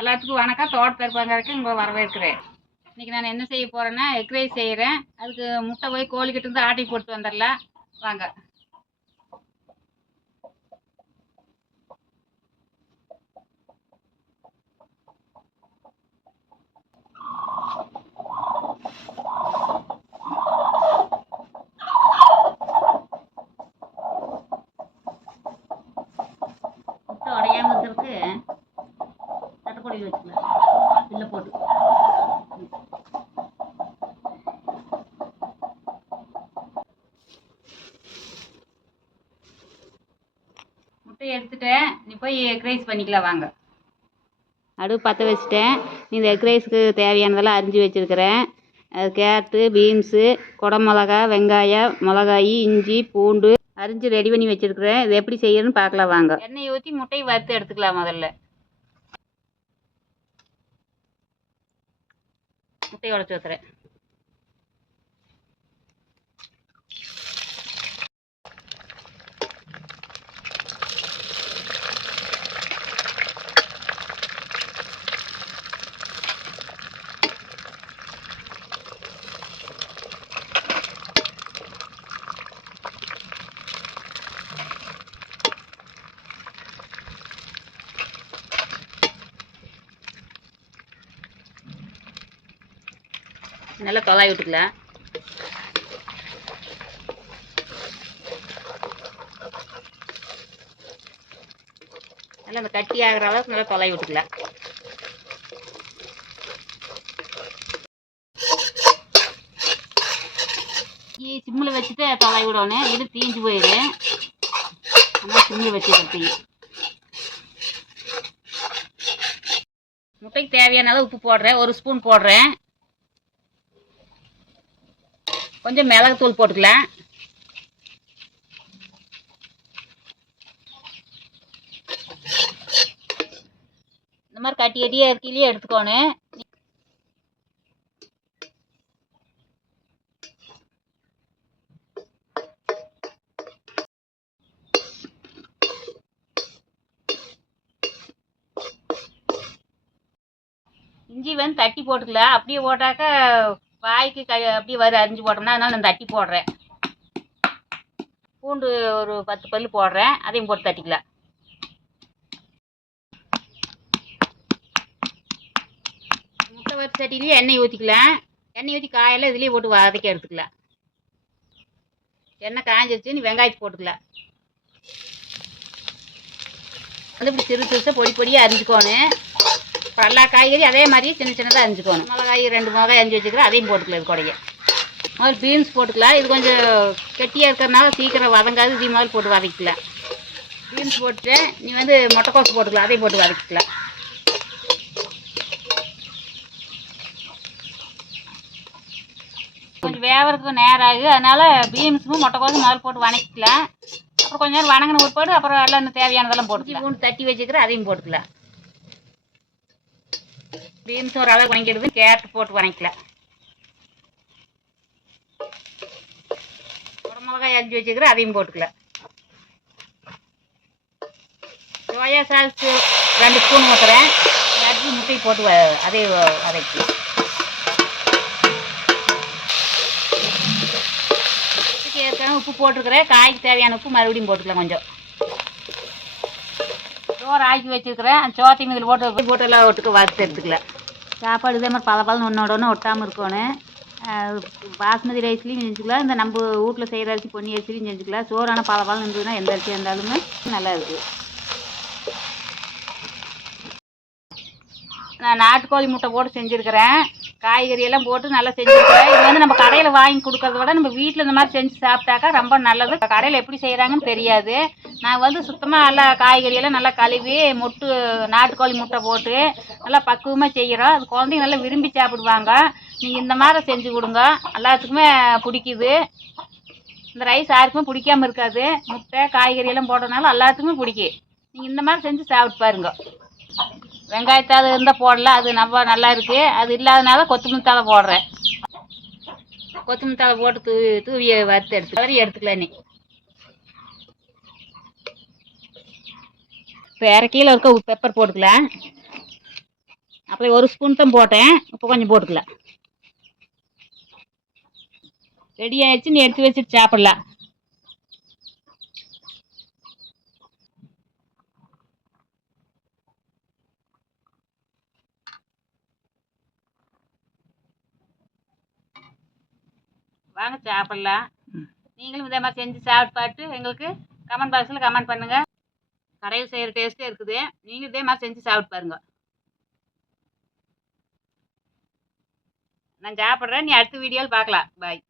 எல்லாத்துக்கும் வணக்கம். தோட்டத்தில் இருப்பாங்க உங்களை வரவேற்கிறேன். இன்னைக்கு நான் என்ன செய்ய போறேன்னா எக் ரைஸ் செய்கிறேன். அதுக்கு முட்டை போய் கோழிக்கிட்ட இருந்து ஆட்டி போட்டு வந்துடலாம் வாங்க. முட்டை உடையாம இருக்கிறதுக்கு தட்டுப்பொடி வச்சுக்கலாம். பில்லை போட்டு முட்டையை எடுத்துட்டேன். நீ போய் எக் ரைஸ் பண்ணிக்கலாம் வாங்க. அடுப்பு பற்ற வச்சுட்டேன். இந்த எக் ரைஸுக்கு தேவையானதெல்லாம் அரிஞ்சு வச்சுருக்கிறேன். அது கேரட்டு, பீன்ஸு, குடமிளகா, வெங்காயம், மிளகாய், இஞ்சி, பூண்டு அரிஞ்சு ரெடி பண்ணி வச்சுருக்கிறேன். இது எப்படி செய்யணும்னு பார்க்கலாம் வாங்க. எண்ணெய் ஊற்றி முட்டையை வறுத்து எடுத்துக்கலாம். முதல்ல முட்டையை உடச்சி ஊற்றுறேன். நல்லா தொலாவி விட்டுக்கலாம். நல்லா அந்த கட்டி ஆகிற அளவுக்கு நல்லா தொலாவி விட்டுக்கலாம். சிம்மில் வச்சுட்டு தொலாவி விடணும். இது தீஞ்சு போயிடும். ஆனால் சிம்மில் வச்சுக்கிட்டு முட்டைக்கு தேவையான அளவு உப்பு போடுறேன். 1 ஸ்பூன் போடுறேன். கொஞ்சம் மிளகுத்தூள் போட்டுக்கலாம். இந்த மாதிரி கட்டி கட்டியாக இருக்கையிலேயே எடுத்துக்கோணும். இஞ்சி வந்து தட்டி போட்டுக்கலாம். அப்படியே போட்டாக்கா வாய்க்கு அப்படியே அரிஞ்சு போட்டோம்னா, அதனால நான் தட்டி போடுறேன். பூண்டு ஒரு 10 பல் போடுறேன். அதையும் போட்டு தட்டிக்கலாம். முட்டை வறுத்த சட்டிலேயே எண்ணெய் ஊற்றிக்கலாம். எண்ணெய் ஊற்றி காயெல்லாம் இதுலேயே போட்டு வதக்கி எடுத்துக்கலாம். எண்ணெய் காய்ஞ்சிருச்சு. நீ வெங்காயத்தை போட்டுக்கலாம். வந்து இப்படி சிறு சிறுசாக பொடி பொடியாக அரிஞ்சுக்கோணும். இப்போ எல்லா காய்கறி அதே மாதிரியே சின்ன சின்னதாக அரிஞ்சுக்கணும். மிளகாய் 2 மிளகாய் அரிஞ்சு வச்சுக்கிறேன். அதையும் போட்டுக்கலாம். இது கூடயே முதல்ல பீன்ஸ் போட்டுக்கலாம். இது கொஞ்சம் கெட்டியாக இருக்கிறனால சீக்கிரம் வதங்காது. இதே மாதிரி போட்டு வதக்கிக்கலாம். பீன்ஸ் போட்டு நீ வந்து முட்டைக்கோசு போட்டுக்கலாம். அதையும் போட்டு வதக்கிக்கலாம். கொஞ்சம் வேவறதுக்கு நேரம் ஆகுது. அதனால் பீன்ஸும் முட்டைக்கோசும் முதல்ல போட்டு வதக்கிக்கலாம். அப்புறம் கொஞ்சம் நேரம் வணங்கின உட்பாடு அப்புறம் எல்லாம் இன்னும் தேவையானதெல்லாம் போட்டுக்கலாம். பூண்டு தட்டி வச்சுக்கிறேன். அதையும் போட்டுக்கலாம். பீன்ஸ் ஒரு அளவு வணங்கிடுது. கேரட் போட்டு வணக்கலாம். குடமிளகாய் அரிஞ்சு வச்சுக்கிறேன். அதையும் போட்டுக்கலாம். சோயா சாஸ் 2 ஸ்பூன் ஊற்றுறேன். அரிசி முட்டை போட்டு அதே வதக்கலாம். ஏற்கனவே உப்பு போட்டுருக்கிறேன். காய்க்கு தேவையான உப்பு மறுபடியும் போட்டுக்கலாம். கொஞ்சம் சோறு ஆக்கி வச்சுருக்கிறேன். அந்த சோத்தையும் இதில் போட்டு எல்லாம் ஒட்டுக்கு வறுத்து எடுத்துக்கலாம். சாப்பாடு இதே மாதிரி பல ஒன்றோட ஒட்டாமல் இருக்கணும். பாஸ்மதி ரைஸ்லையும் செஞ்சுக்கலாம். இந்த நம்ம வீட்டில் செய்கிற அரிசி பொன்னி அரிசிலையும் செஞ்சுக்கலாம். சோறான பல இருந்ததுன்னா எந்த அரிசியாக இருந்தாலுமே நல்லா இருக்குது. நான் நாட்டுக்கோழி முட்டை போட்டு செஞ்சுருக்கிறேன். காய்கறி எல்லாம் போட்டு நல்லா செஞ்சுருக்கிறேன். இது வந்து நம்ம கடையில் வாங்கி கொடுக்கறத விட நம்ம வீட்டில் இந்த மாதிரி செஞ்சு சாப்பிட்டாக்கா ரொம்ப நல்லது. கடையில் எப்படி செய்கிறாங்கன்னு தெரியாது. நான் வந்து சுத்தமாக நல்லா காய்கறியெல்லாம் நல்லா கழுவி நாட்டுக்கோழி முட்டை போட்டு நல்லா பக்குவமாக செய்கிறோம். அது குழந்தைங்க நல்லா விரும்பி சாப்பிடுவாங்க. நீங்கள் இந்த மாதிரி செஞ்சு கொடுங்க. எல்லாத்துக்குமே பிடிக்குது. இந்த ரைஸ் யாருக்குமே பிடிக்காமல் இருக்காது. முட்டை காய்கறி எல்லாம் போடுறதுனால எல்லாத்துக்குமே பிடிக்கும். நீங்கள் இந்த மாதிரி செஞ்சு சாப்பிட்டு பாருங்க. வெங்காயத்தாள் இருந்தால் போடலாம். அது நல்லா இருக்குது. அது இல்லாதனால கொத்தமல்லி தழை போடுறேன். கொத்தமல்லி தழை போட்டு தூவி வறுத்து எடுத்துக்கலாம். நீ இப்போ 1/2 கிலோ இருக்க பெப்பர் போட்டுக்கலாம். அப்புறம் 1 ஸ்பூன் தான் போட்டேன், இப்போ கொஞ்சம் போட்டுக்கலாம். ரெடி ஆயிடுச்சு, நீ எடுத்து வச்சுட்டு சாப்பிடலாம். வாங்க சாப்பிடலாம். நீங்களும் இதே மாதிரி செஞ்சு சாப்பிட்டு பார்த்து எங்களுக்கு கமெண்ட் பாக்ஸில் கமெண்ட் பண்ணுங்கள். கடையில் செய்கிற டேஸ்ட்டே இருக்குது. நீங்கள் இதே மாதிரி செஞ்சு சாப்பிட்டு பாருங்க. நான் சாப்பிட்றேன், நீ அடுத்த வீடியோவில் பார்க்கலாம். பாய்.